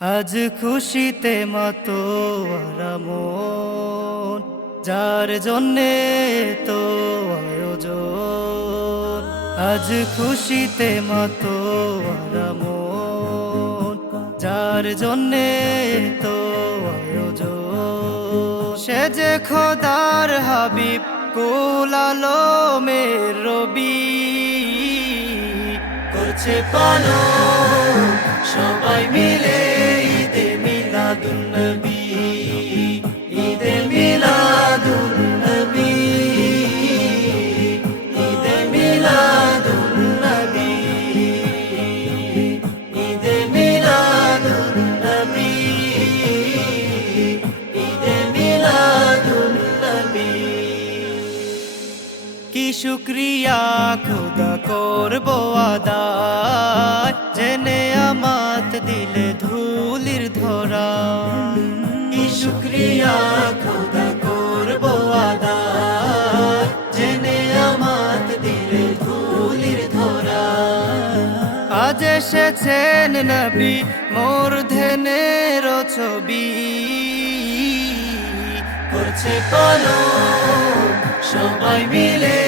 আজ খুশিতে মতো মন যার জন্যে তো আয়োজন। আজ খুশিতে মতো মন যার জন্যে তো আয়োজন। সে যে খোদার হাবিব কোলালো মের রবি, করছে পালো সবাই মিলে। মিলাদুন নবী ঈদে মিলাদুন নবী ঈদে মিলাদুন নবী ঈদে মিলাদুন নবী ঈদে মিলাদুন নবী কি শুক্রিয়া খুদা করব আদায় খুদা করব আজ এসেছেন নবী মোর ধেনের ছবি। করছে কলম সবাই মিলে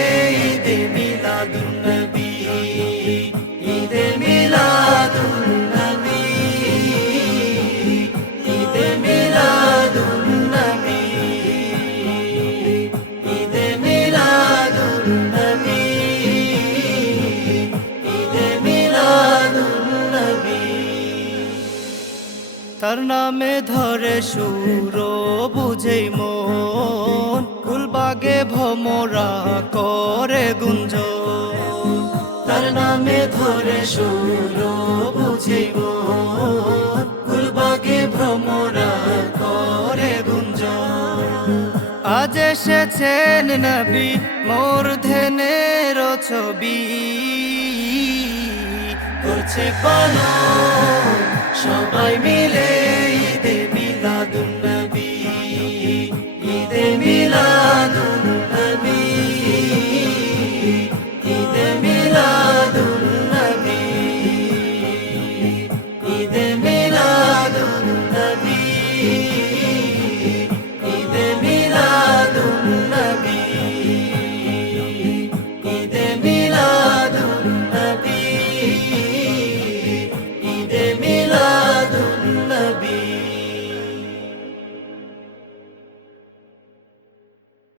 তার নামে ধরে সুর বুঝেই মন। ফুলবাগে ভমরা করে গুঞ্জ তার নামে ধরে সুর বুঝেই মন। ফুলবাগে ভ্রমরা করে গুঞ্জ আজ এসেছেন নবী, মোর ধেনের ছবি। করছে পালন, সবাই মিলে